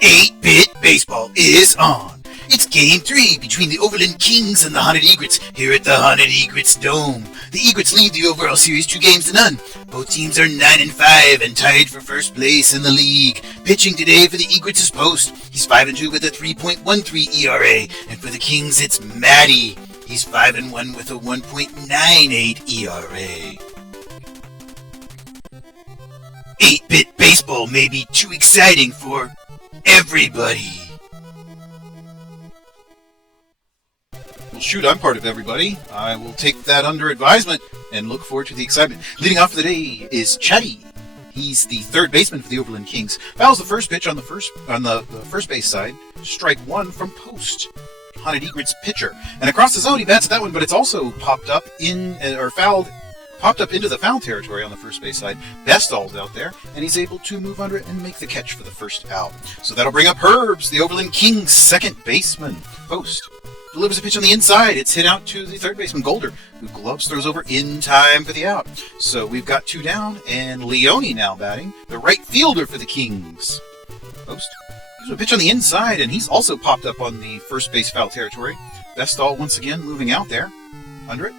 8-Bit Baseball is on. It's Game 3 between the Overland Kings and the Haunted Egrets here at the Haunted Egrets Dome. The Egrets lead the overall series 2-0. Both teams are 9-5 and tied for first place in the league. Pitching today for the Egrets is Post. He's 5-2 with a 3.13 ERA. And for the Kings, it's Mattie. He's 5-1 with a 1.98 ERA. 8-Bit Baseball may be too exciting for everybody. Well, shoot, I'm part of everybody. I will take that under advisement and look forward to the excitement. Leading off for the day is Chatty. He's the third baseman for the Overland Kings. Fouls the first pitch on the first base side. Strike one from Post, Haunted Egrets pitcher. And across the zone, he bats at that one, but it's also popped up into the foul territory on the first base side. Bestall's out there, and he's able to move under it and make the catch for the first out. So that'll bring up Herbs, the Overland Kings second baseman. Post delivers a pitch on the inside. It's hit out to the third baseman, Golder, who gloves throws over in time for the out. So we've got two down, and Leone now batting, the right fielder for the Kings. Post gives a pitch on the inside, and he's also popped up on the first base foul territory. Bestall once again moving out there. Under it.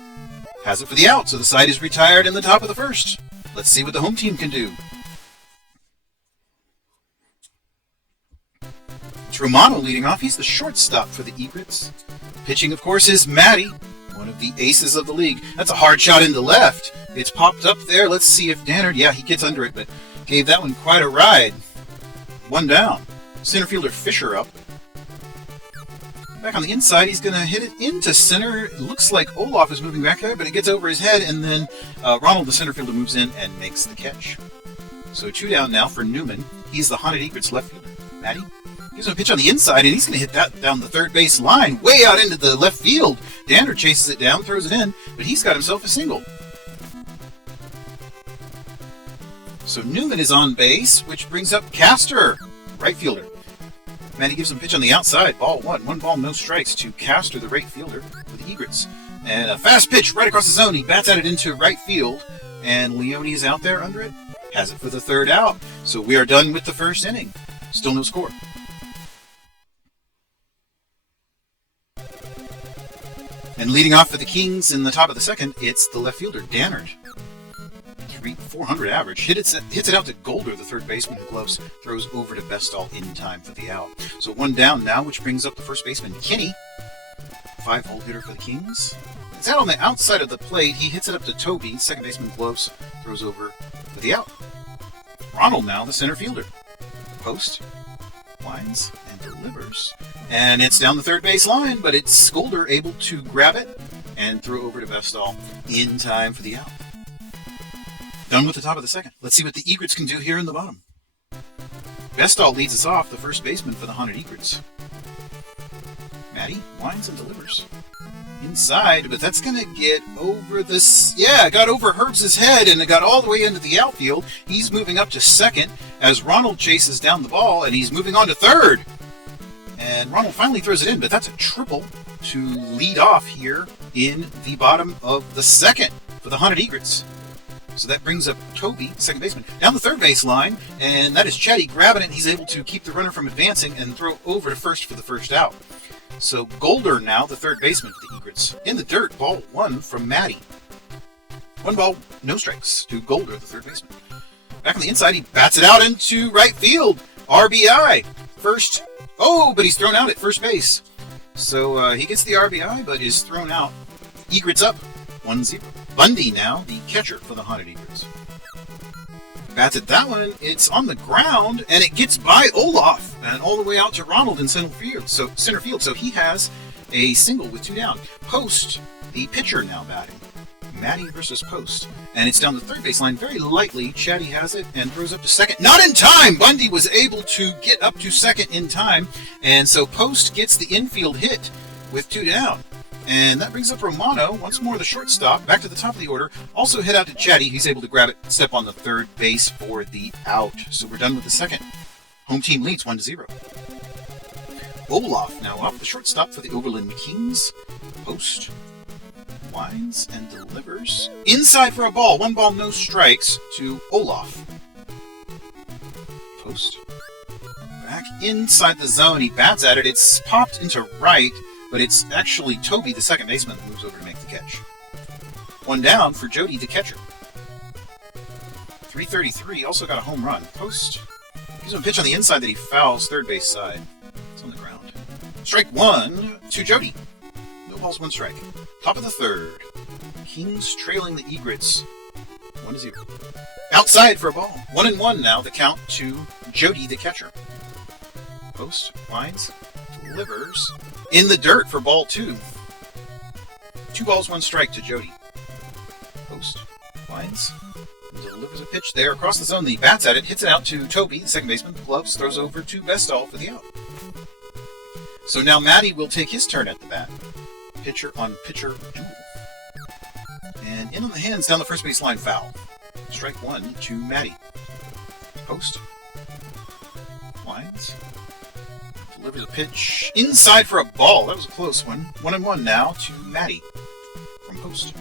Has it for the out, so the side is retired in the top of the first. Let's see what the home team can do. It's Romano leading off. He's the shortstop for the Egrets. Pitching, of course, is Mattie, one of the aces of the league. That's a hard shot into left. It's popped up there. Let's see if Dannard, yeah, he gets under it, but gave that one quite a ride. One down. Center fielder Fisher up. Back on the inside, he's going to hit it into center. It looks like Olaf is moving back there, but it gets over his head, and then Ronald, the center fielder, moves in and makes the catch. So two down now for Newman. He's the Haunted Egrets left fielder. Mattie gives him a pitch on the inside, and he's going to hit that down the third base line, way out into the left field. Dander chases it down, throws it in, but he's got himself a single. So Newman is on base, which brings up Castor, right fielder. Mattie gives him a pitch on the outside. Ball one. One ball, no strikes to Castor, the right fielder for the Egrets. And a fast pitch right across the zone. He bats at it into right field. And Leone is out there under it. Has it for the third out. So we are done with the first inning. Still no score. And leading off for the Kings in the top of the second, it's the left fielder, Dannard. 400 average. Hits it out to Golder, the third baseman, who gloves, throws over to Bestall in time for the out. So one down now, which brings up the first baseman, Kinney. 5-hole hitter for the Kings. It's out on the outside of the plate. He hits it up to Toby, second baseman, gloves, throws over for the out. Ronald now, the center fielder. Post, lines, and delivers. And it's down the third base line, but it's Golder able to grab it and throw over to Bestall in time for the out. Done with the top of the second. Let's see what the Egrets can do here in the bottom. Bestall leads us off, the first baseman for the Haunted Egrets. Mattie winds and delivers. Inside, but that's going to get over this. Yeah, it got over Herbs' head, and it got all the way into the outfield. He's moving up to second as Ronald chases down the ball, and he's moving on to third. And Ronald finally throws it in, but that's a triple to lead off here in the bottom of the second for the Haunted Egrets. So that brings up Toby, second baseman, down the third base line, and that is Chatty grabbing it, and he's able to keep the runner from advancing and throw over to first for the first out. So Golder now, the third baseman for the Egrets. In the dirt, ball one from Mattie. One ball, no strikes to Golder, the third baseman. Back on the inside, he bats it out into right field. RBI. First. Oh, but he's thrown out at first base. So he gets the RBI, but is thrown out. Egrets up, 1-0. Bundy now, the catcher for the Haunted Egrets. Bats at that one, it's on the ground, and it gets by Olaf, and all the way out to Ronald in center field. So he has a single with two down. Post, the pitcher now batting. Mattie versus Post. And it's down the third base line very lightly. Chatty has it and throws up to second. Not in time! Bundy was able to get up to second in time, and so Post gets the infield hit with two down. And that brings up Romano, once more the shortstop, back to the top of the order. Also hit out to Chatty. He's able to grab it, step on the third base for the out. So we're done with the second. Home team leads 1-0. Olaf now up, the shortstop for the Overland Kings. Post winds and delivers. Inside for a ball. One ball, no strikes to Olaf. Post Back inside the zone, he bats at it. It's popped into right, but it's actually Toby, the second baseman, that moves over to make the catch. One down for Jody, the catcher. 333, also got a home run. Post gives him a pitch on the inside that he fouls third base side. It's on the ground. Strike one to Jody. No balls, one strike. Top of the third. Kings trailing the Egrets 1-0. Outside for a ball. 1-1 now. The count to Jody, the catcher. Post winds, delivers in the dirt for ball two. 2 balls, 1 strike to Jody. Post winds, delivers a pitch there across the zone. The bats at it, hits it out to Toby, the second baseman. Gloves, throws over to Bestall for the out. So now Mattie will take his turn at the bat. Pitcher on pitcher duel. And in on the hands down the first base line, foul. Strike one to Mattie. Post. Winds. Delivers a pitch inside for a ball. That was a close one. 1-1 now to Mattie from post.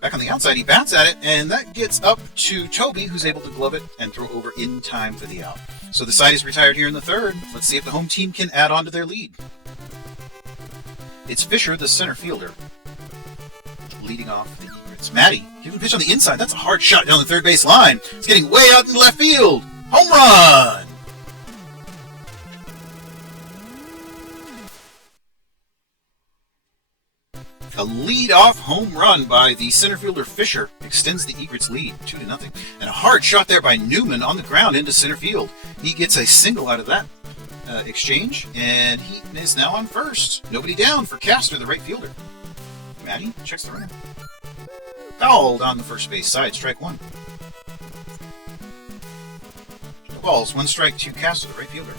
Back on the outside, he bats at it, and that gets up to Toby, who's able to glove it and throw over in time for the out. So the side is retired here in the third. Let's see if the home team can add on to their lead. It's Fisher, the center fielder, leading off the Egrets. Mattie gives him a pitch on the inside. That's a hard shot down the third base line. It's getting way out in left field. Home run! A lead-off home run by the center fielder Fisher extends the Egrets' lead 2-0. And a hard shot there by Newman on the ground into center field. He gets a single out of that exchange, and he is now on first. Nobody down for Castor, the right fielder. Mattie checks the runner. Fouled on the first base side, strike one. No balls, 1 strike to Castor, the right fielder.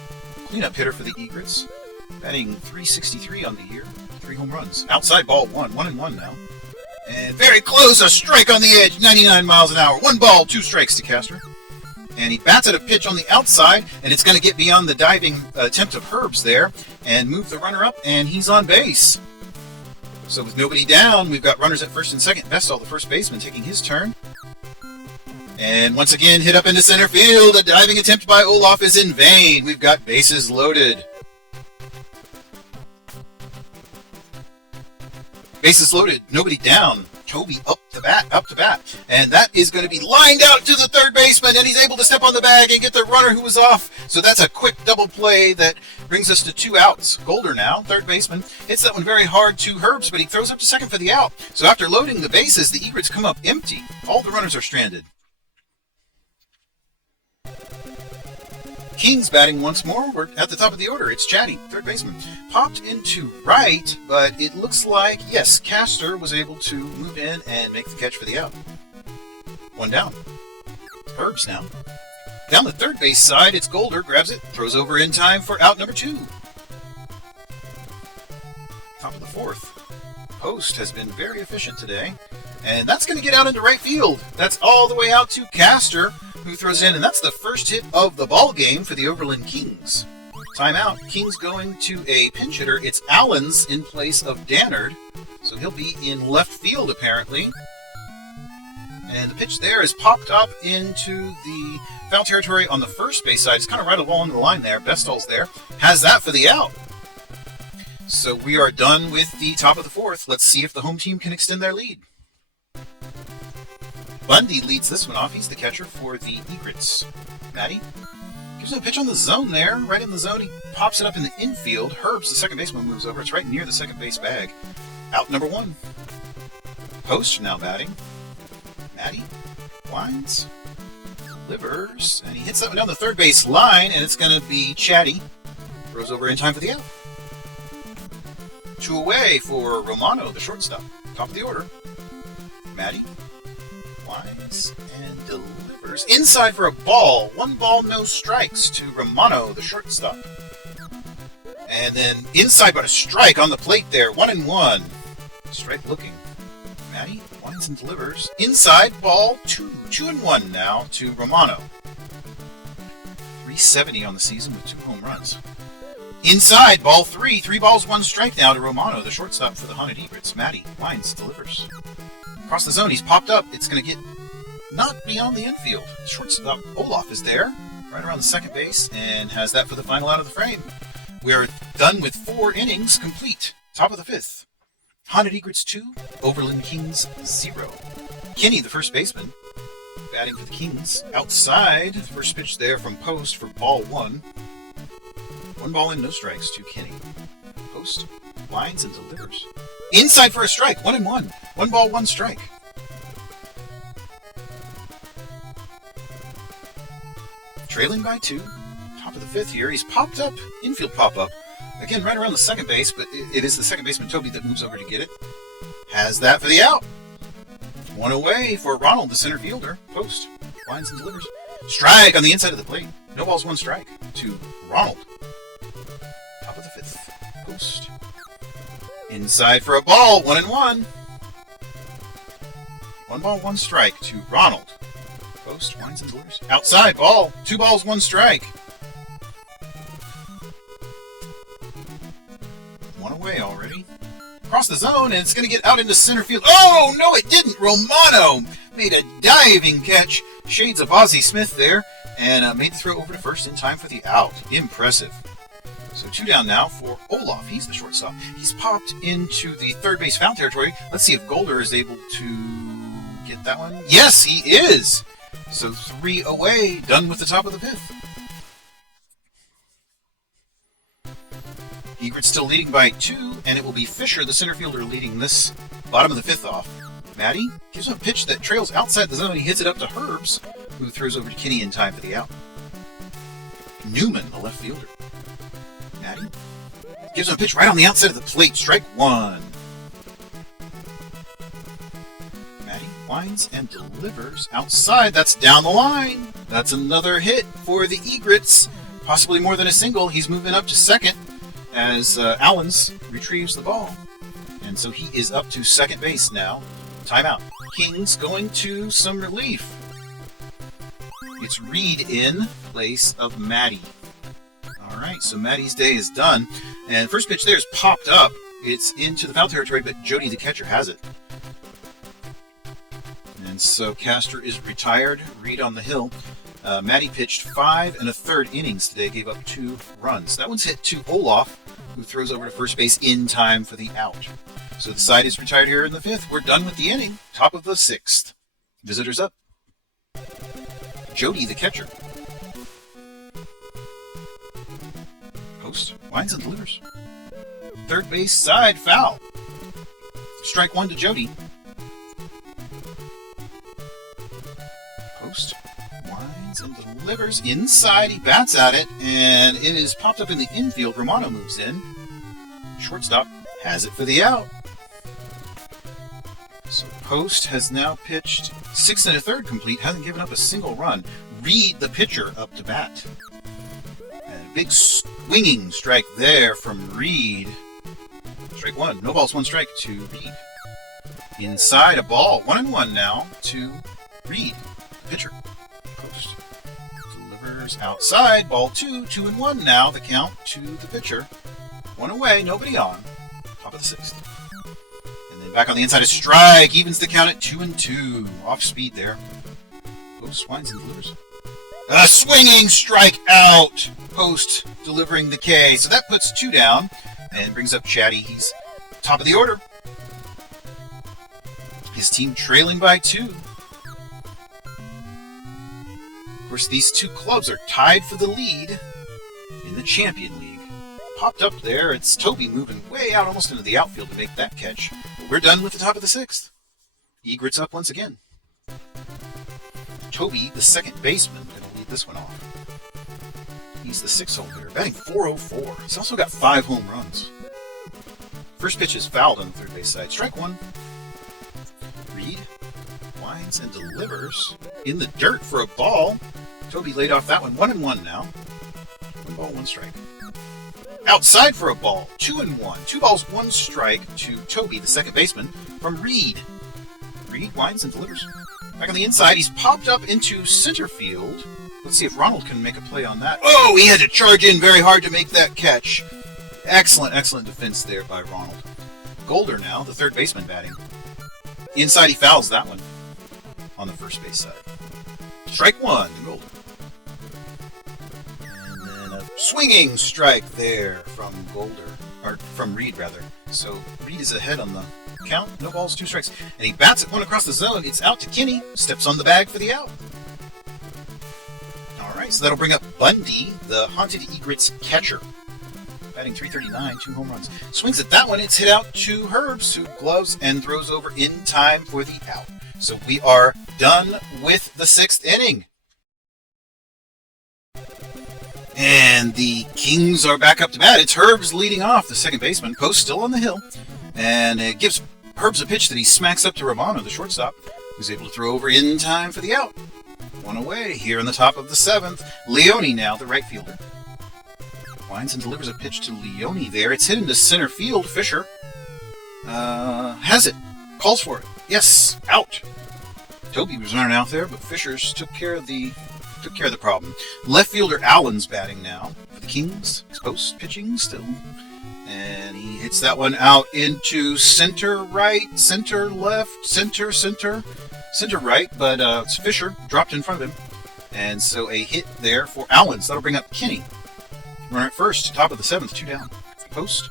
Cleanup hitter for the Egrets, batting .363 on the year. 3 home runs. Outside ball 1. 1-1 now. And very close. A strike on the edge. 99 miles an hour. 1 ball, 2 strikes to Castor. And he bats at a pitch on the outside, and it's going to get beyond the diving attempt of Herbs there and move the runner up, and he's on base. So with nobody down, we've got runners at first and second. Bestall, the first baseman, taking his turn. And once again, hit up into center field. A diving attempt by Olaf is in vain. We've got bases loaded. Bases loaded, nobody down. Toby up to bat. And that is going to be lined out to the third baseman, and he's able to step on the bag and get the runner who was off. So that's a quick double play that brings us to 2 outs. Golder now, third baseman, hits that one very hard to Herbs, but he throws up to second for the out. So after loading the bases, the Egrets come up empty. All the runners are stranded. Kings batting once more. We're at the top of the order. It's Chatty, third baseman. Popped into right, but it looks like, yes, Castor was able to move in and make the catch for the out. 1 down. Herbs now. Down the third base side, it's Golder, grabs it, throws over in time for out number 2. Top of the fourth. Post has been very efficient today, and that's going to get out into right field. That's all the way out to Castor, who throws in, and that's the first hit of the ball game for the Overland Kings. Timeout. Kings going to a pinch hitter. It's Allens in place of Dannard, so he'll be in left field apparently. And the pitch there is popped up into the foul territory on the first base side. It's kind of right along the line there. Bestall's there. Has that for the out. So we are done with the top of the fourth. Let's see if the home team can extend their lead. Bundy leads this one off. He's the catcher for the Egrets. Mattie gives him a pitch on the zone there. Right in the zone. He pops it up in the infield. Herbs, the second baseman, moves over. It's right near the second base bag. Out number 1. Post now batting. Mattie winds, delivers, and he hits that one down the third base line, and it's going to be Chatty. Throws over in time for the out. 2 away for Romano, the shortstop. Top of the order. Mattie winds and delivers inside for a ball. 1 ball, no strikes to Romano, the shortstop. And then inside but a strike on the plate there. 1-1. Strike looking. Mattie winds and delivers. Inside, ball 2. 2-1 now to Romano. 370 on the season with 2 home runs. Inside, ball 3. 3 balls, 1 strike now to Romano, the shortstop for the Haunted Egrets. Mattie winds, delivers. Across the zone, he's popped up. It's going to get not beyond the infield. Shortstop Olaf is there. right around the second base and has that for the final out of the frame. We are done with 4 innings complete. Top of the 5th. Haunted Egrets 2, Overland Kings 0. Kenny, the first baseman, batting for the Kings. Outside, the first pitch there from Post for ball 1. 1 ball in, no strikes to Kenny. Post lines and delivers. Inside for a strike, 1-1. 1 ball, 1 strike. Trailing by 2. Top of the 5th here. He's popped up. Infield pop-up. Again, right around the second base, but it is the second baseman, Toby, that moves over to get it. Has that for the out. 1 away for Ronald, the center fielder. Post. Lines and delivers. Strike on the inside of the plate. No balls, 1 strike to Ronald. Top of the 5th. Post. Inside for a ball. 1-1. 1 ball, 1 strike to Ronald. Post. Lines and delivers. Outside ball. 2 balls, 1 strike. 1 away already. Across the zone, and it's going to get out into center field. Oh, no, it didn't. Romano made a diving catch. Shades of Ozzie Smith there, and made the throw over to first in time for the out. Impressive. So 2 down now for Olaf. He's the shortstop. He's popped into the third base foul territory. Let's see if Golder is able to get that one. Yes, he is. So 3 away, done with the top of the 5th. Egrets still leading by 2, and it will be Fisher, the center fielder, leading this bottom of the 5th off. Mattie gives him a pitch that trails outside the zone. He hits it up to Herbs, who throws over to Kenny in time for the out. Newman, the left fielder. Mattie gives him a pitch right on the outside of the plate. Strike 1. Mattie winds and delivers outside. That's down the line. That's another hit for the Egrets. Possibly more than a single. He's moving up to second as Allens retrieves the ball. And so he is up to second base now. Timeout. Kings going to some relief. It's Reed in place of Mattie. Alright, so Mattie's day is done. And first pitch there is popped up. It's into the foul territory, but Jody, the catcher, has it. And so Castor is retired. Reed on the hill. Mattie pitched 5 1/3 innings today, gave up 2 runs. That one's hit to Olaf, who throws over to first base in time for the out. So the side is retired here in the 5th. We're done with the inning. Top of the 6th. Visitors up. Jody, the catcher. Post winds and delivers. Third base side foul. Strike 1 to Jody. Post winds and delivers inside. He bats at it, and it is popped up in the infield. Romano moves in. Shortstop has it for the out. So Post has now pitched 6 1/3 complete, hasn't given up a single run. Reed, the pitcher, up to bat. And a big swinging strike there from Reed. Strike 1. No balls, 1 strike to Reed. Inside a ball. 1-1 now to Reed, pitcher. Post delivers outside. Ball 2. 2-1 now. The count to the pitcher. 1 away. Nobody on. Top of the 6th. And then back on the inside. A strike. Evens the count at 2-2. Off speed there. Post winds and delivers. A swinging strike out. Post delivering the K. So that puts 2 down and brings up Chatty. He's top of the order. His team trailing by 2. Of course, these 2 clubs are tied for the lead in the Champion League. Popped up there. It's Toby moving way out almost into the outfield to make that catch. But we're done with the top of the 6th. Egrets up once again. Toby, the second baseman, going to lead this one off. He's the 6-hole hitter, batting .404. He's also got 5 home runs. First pitch is fouled on the third base side. Strike 1. Reed winds and delivers in the dirt for a ball. Toby laid off that one. 1-1 now. 1 ball, 1 strike. Outside for a ball. 2-1. 2 balls, 1 strike to Toby, the second baseman, from Reed. Reed winds and delivers. Back on the inside, he's popped up into center field. Let's see if Ronald can make a play on that. Oh, he had to charge in very hard to make that catch. Excellent, excellent defense there by Ronald. Golder now, the third baseman, batting. Inside, he fouls that one on the first base side. Strike 1 to Golder. Swinging strike there from Reed rather. So Reed is ahead on the count. No balls, 2 strikes. And he bats it one across the zone. It's out to Kinney. Steps on the bag for the out. Alright, so that'll bring up Bundy, the Haunted Egrets catcher. Batting .339, 2 home runs. Swings at that one. It's hit out to Herbs, who gloves and throws over in time for the out. So we are done with the 6th inning. And the Kings are back up to bat. It's Herbs leading off, the second baseman. Post still on the hill. And it gives Herbs a pitch that he smacks up to Romano, the shortstop, who's able to throw over in time for the out. 1 away here in the top of the 7th. Leone now, the right fielder. Winds and delivers a pitch to Leone there. It's hit into center field. Fisher has it. Calls for it. Yes, out. Toby was running out there, but Fisher's took care of the problem. Left fielder Allen's batting now for the Kings. Post pitching still. And he hits that one out into center right, center left, center right, but it's Fisher dropped in front of him. And so a hit there for Allen's. That'll bring up Kinney. Runner at first, top of the 7th, 2 down. Post.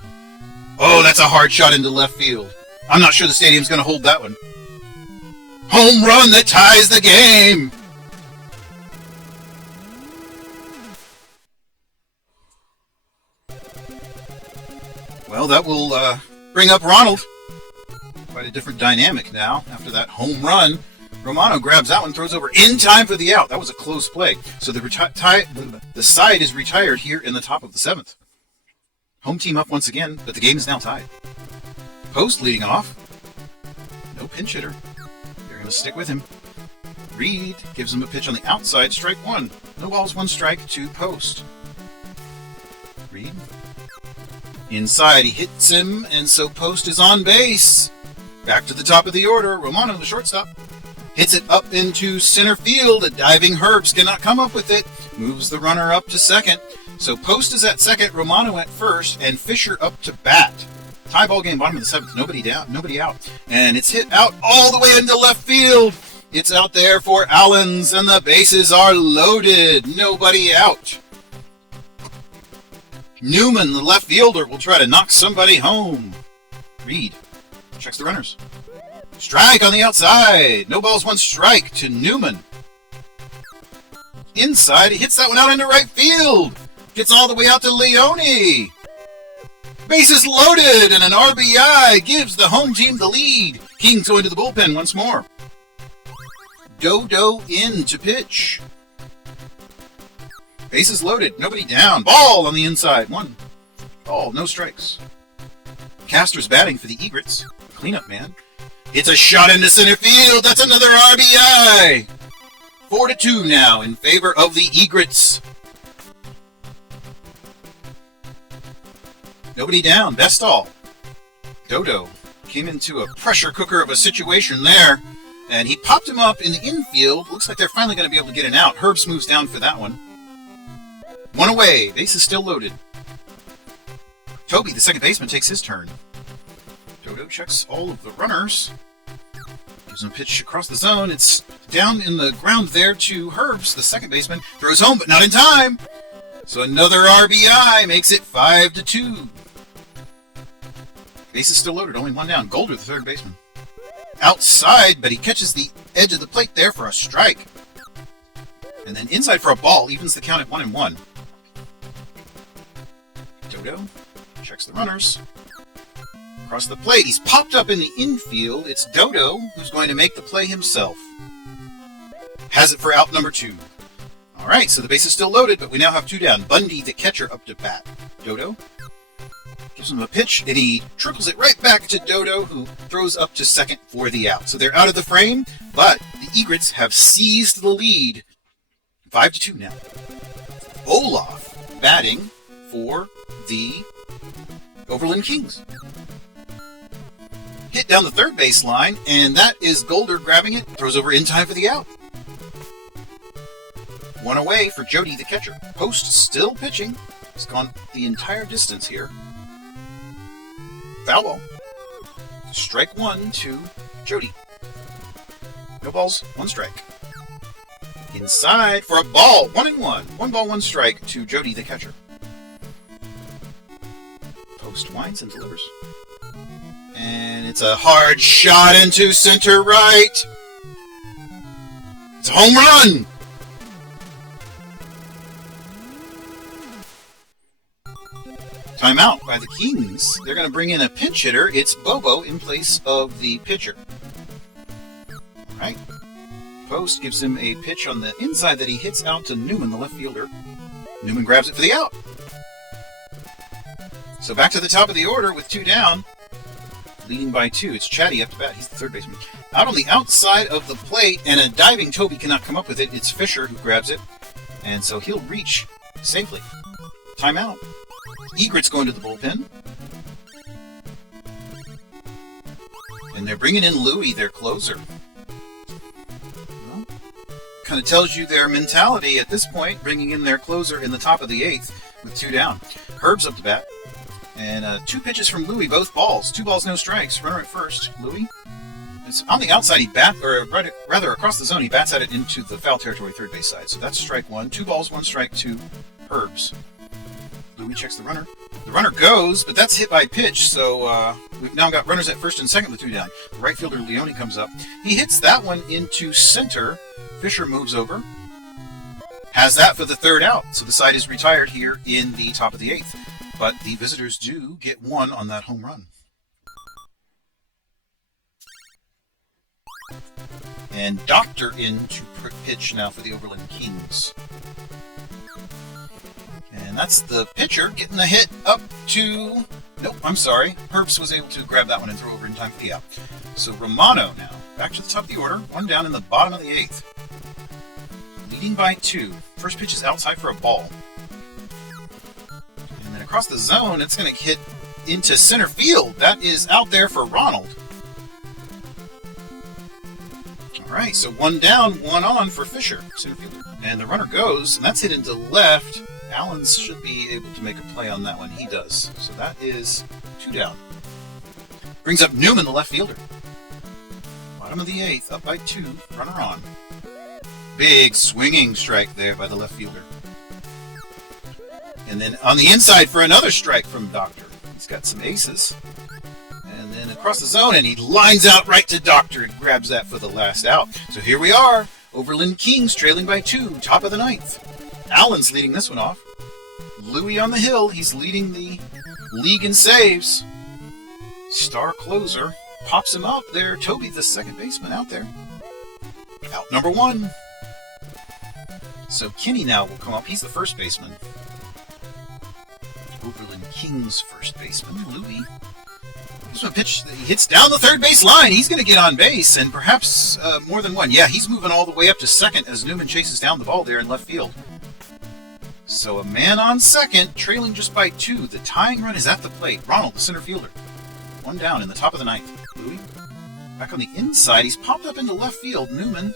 Oh, that's a hard shot into left field. I'm not sure the stadium's going to hold that one. Home run that ties the game! Well, that will bring up Ronald. Quite a different dynamic now after that home run. Romano grabs that one, throws over in time for the out. That was a close play. So the side is retired here in the top of the 7th. Home team up once again, but the game is now tied. Post leading off. No pinch hitter. They're going to stick with him. Reed gives him a pitch on the outside. Strike 1. No balls, 1 strike to Post. Reed. Inside, he hits him, and so Post is on base. Back to the top of the order. Romano, the shortstop, hits it up into center field. A diving Herbs cannot come up with it. Moves the runner up to second. So Post is at second, Romano at first, and Fisher up to bat. Tie ball game, bottom of the 7th. Nobody down, nobody out. And it's hit out all the way into left field. It's out there for Allens, and the bases are loaded. Nobody out. Newman, the left fielder, will try to knock somebody home. Reed checks the runners. Strike on the outside. No balls, 1 strike to Newman. Inside, he hits that one out into right field. Gets all the way out to Leone. Bases loaded, and an RBI gives the home team the lead. Kings going to the bullpen once more. Dodo in to pitch. Bases loaded, nobody down. Ball on the inside. 1 ball, no strikes. Castor's batting for the Egrets. Cleanup man. It's a shot into center field. That's another RBI. 4-2 now in favor of the Egrets. Nobody down. Bestall. Dodo came into a pressure cooker of a situation there, and he popped him up in the infield. Looks like they're finally going to be able to get it out. Herbs moves down for that one. 1 away. Base is still loaded. Toby, the second baseman, takes his turn. Dodo checks all of the runners. Gives him a pitch across the zone. It's down in the ground there to Herbs, the second baseman. Throws home, but not in time. So another RBI makes it 5-2. Base is still loaded. Only 1 down. Golder, the third baseman. Outside, but he catches the edge of the plate there for a strike. And then inside for a ball. Evens the count at 1-1. Dodo checks the runners. Across the plate, he's popped up in the infield. It's Dodo who's going to make the play himself. Has it for out number 2. All right, so the base is still loaded, but we now have 2 down. Bundy, the catcher, up to bat. Dodo gives him a pitch, and he triples it right back to Dodo, who throws up to second for the out. So they're out of the frame, but the Egrets have seized the lead. 5-2 now. Olaf batting for the Overland Kings. Hit down the third baseline, and that is Golder grabbing it. Throws over in time for the out. 1 away for Jody, the catcher. Post still pitching. He's gone the entire distance here. Foul ball. Strike 1 to Jody. No balls, 1 strike. Inside for a ball. 1-1. 1 ball, 1 strike to Jody, the catcher. Post winds and delivers. And it's a hard shot into center right. It's a home run! Timeout by the Kings. They're going to bring in a pinch hitter. It's Bobo in place of the pitcher. All right. Post gives him a pitch on the inside that he hits out to Newman, the left fielder. Newman grabs it for the out. So back to the top of the order with 2 down. Leading by 2. It's Chatty up to bat. He's the third baseman. Out on the outside of the plate, and a diving Toby cannot come up with it. It's Fisher who grabs it. And so he'll reach safely. Timeout. Egrets going to the bullpen. And they're bringing in Louie, their closer. Well, kind of tells you their mentality at this point, bringing in their closer in the top of the 8th with 2 down. Herb's up to bat. And 2 pitches from Louie, both balls. 2 balls, no strikes. Runner at first. Louie. It's on the outside. Rather across the zone. He bats at it into the foul territory, third base side. So that's strike 1. 2 balls, 1 strike to Herb's. Louie checks the runner. The runner goes, but that's hit by pitch. So we've now got runners at first and second with 2 down. The right fielder Leone comes up. He hits that one into center. Fisher moves over. Has that for the 3rd out. So the side is retired here in the top of the 8th. But the visitors do get 1 on that home run. And Doctor in to pitch now for the Overland Kings. And that's the pitcher getting a hit up to... Nope, I'm sorry. Herbst was able to grab that one and throw over in time for the out. So Romano now, back to the top of the order. 1 down in the bottom of the 8th. Leading by 2. First pitch is outside for a ball. Across the zone, it's going to hit into center field. That is out there for Ronald. All right, so 1 down, 1 on for Fisher, center fielder. And the runner goes, and that's hit into left. Allens should be able to make a play on that one. He does. So that is 2 down. Brings up Newman, the left fielder. Bottom of the 8th, up by 2, runner on. Big swinging strike there by the left fielder. And then on the inside for another strike from Doctor. He's got some aces. And then across the zone, and he lines out right to Doctor and grabs that for the last out. So here we are. Overland Kings trailing by 2, top of the 9th. Allen's leading this one off. Louie on the hill. He's leading the league in saves. Star closer. Pops him up there. Toby, the second baseman, out there. Out number 1. So Kinney now will come up. He's the first baseman. Overland Kings first baseman, Louie. This one pitch, he hits down the third base line. He's going to get on base, and perhaps more than 1. Yeah, he's moving all the way up to second as Newman chases down the ball there in left field. So a man on second, trailing just by 2. The tying run is at the plate. Ronald, the center fielder. 1 down in the top of the 9th. Louie back on the inside. He's popped up into left field. Newman,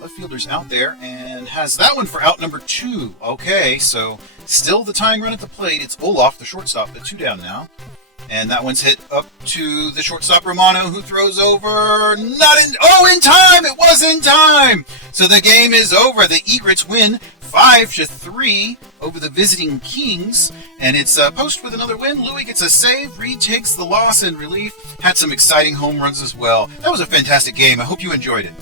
left fielder's out there, and has that one for out number 2. Okay, so still the tying run at the plate. It's Olaf, the shortstop, at 2 down now. And that one's hit up to the shortstop, Romano, who throws over. In time! It was in time! So the game is over. The Egrets win 5-3 over the visiting Kings. And it's Post with another win. Louie gets a save. Reed takes the loss in relief. Had some exciting home runs as well. That was a fantastic game. I hope you enjoyed it.